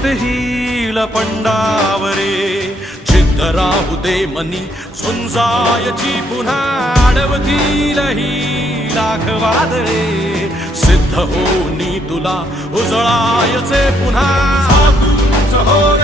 जित हिल पंडावरे जिद्द राहू दे मनी झुंजायची पुन्हा अडवतील ही लाख वादळे सिद्ध होनी तुला उजळायचे पुन्हा हो